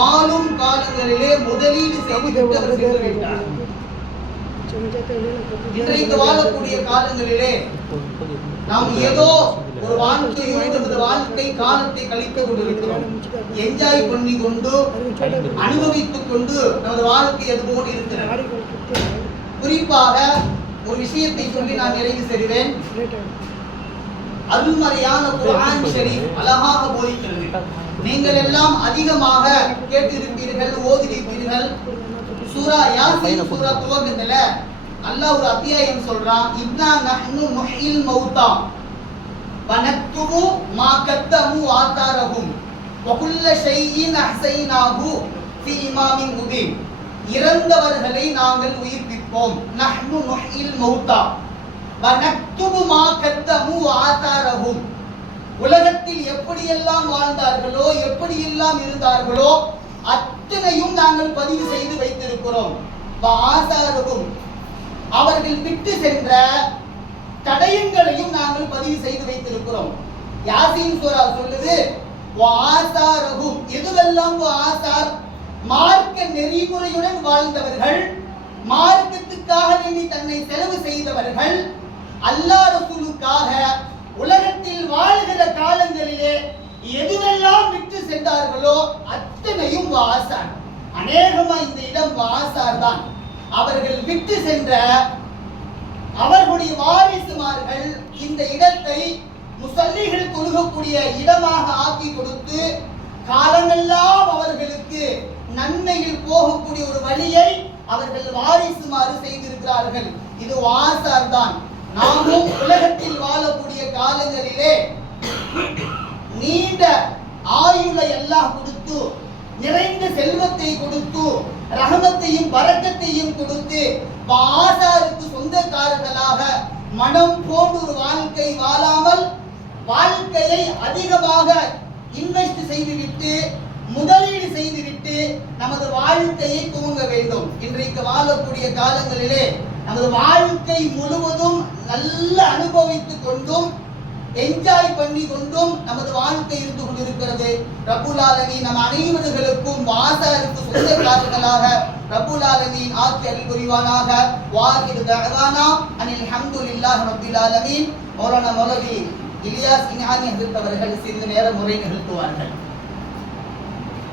வாழும் காலங்களிலே முதலீடு செய்து அவர் சென்று விட்டார். இன்றைக்கு வாழக்கூடிய காலங்களிலே நாம் ஏதோ ஒரு வாழ்க்கை காலத்தை கழித்துக் கொண்டிருக்கிறோம். என்ஜாய் பண்ணி கொண்டு அனுபவித்துக் கொண்டு நமது வாழ்க்கை அதுபோல் இருக்கிறது. குறிப்பாக ஒரு விஷயத்தை சொல்லி நான் நிறைவு செய்கிறேன். அருள்மறையான குர்ஆன் ஷரீஃப் அழகாக போதிக்கிறது. நீங்கள் எல்லாம் அதிகமாக கேட்டிருப்பீர்கள், ஓதிருப்பீர்கள். சூரா யாசீன் சூரா துவக்கத்துல அல்லாஹ் ஒரு அத்தியாயம் சொல்றான், இன்னா நஹ்னு நுஹ்யில் மௌதா வனக்துபு மா கத்தமு ஆதாரஹும் வகுல்ல ஷைஇன் அஹ்ஸைனாஹு ஃபீ இமாமின் முபீன். இறந்தவர்களை நாங்கள் உயிர்ப்பிப்போம். நஹ்னு நுஹ்யில் மௌதா வனக்துபு மா கத்தமு ஆதாரஹும். உலகத்தில் எப்படியெல்லாம் வாழ்ந்தார்களோ, எப்படியெல்லாம் இருந்தார்களோ அத்தனையும் நாங்கள் பதிவு செய்து வைத்திருக்கிறோம். ஆசாரகும், அவர்கள் விட்டு சென்ற தடயங்களையும் நாங்கள் பதிவு செய்து வைத்திருக்கிறோம். யாசீன் சூரா சொல்லுது, ஆசாரகும், எதுவெல்லாம் ஆசார், மார்க்க நெறிமுறையுடன் வாழ்ந்தவர்கள், மார்க்கத்துக்காக வேண்டி தன்னை செலவு செய்தவர்கள், அல்லாஹ் ரசூலுக்காக உலகத்தில் வாழ்கிற காலங்களிலே எதுவெல்லாம் விட்டு சென்றார்களோ அத்தனையும் ஆசார். அநேகமா இந்த இடம் ஆசார் தான். அவர்கள் விட்டு சென்ற அவர்களுடைய வாரிசுமார்கள் இந்த இடத்தை முஸல்லிகள் தொழுகக்கூடிய இடமாக ஆக்கி கொடுத்து காலமெல்லாம் அவர்களுக்கு நன்மையில் போகக்கூடிய ஒரு வழியை அவர்கள் வாரிசுமாறு செய்திருக்கிறார்கள். இது ஆசார் தான். நாமும் உலகத்தில் வாழக்கூடிய காலங்களிலே நீண்ட ஆயுளை அல்லாஹ் கொடுத்து, நிறைந்த செல்வத்தை கொடுத்து, ரஹமத்தையும் பரக்கத்தையும் கொடுத்து, ஆசாருக்கு சொந்தக்காரர்களாக மனம் போன்ற ஒரு வாழ்க்கை வாழாமல் வாழ்க்கையை அதிகமாக இன்வெஸ்ட் செய்துவிட்டு, முதலீடு செய்துவிட்டு நமது வாழ்க்கையை துவங்க வேண்டும். இன்றைக்கு வாழக்கூடிய காலங்களிலே நமது வாழ்க்கை முழுவதும் நல்ல அனுபவித்துக் கொண்டும் என்ஜாய் பண்ணி கொண்டும் நமது வாழ்க்கை இருந்து கொண்டிருக்கிறது. ரப்புல் ஆலமீன் நம் அனைவர்களுக்கும் ஆசாருக்கு சொந்தக்காரர்களாக ரப்புல் ஆலமீன் ஆக்கி அருள் புரிவானாக. வாஹிரு தஅவானா அனில் ஹம்துலில்லாஹி ரப்பில் ஆலமீன். மௌலானா மௌலவி இலியாஸ் இன்ஆனி ஹஜ்ரத் அவர்கள் சிறிது நேரம் உரை நிகழ்த்துவார்கள்.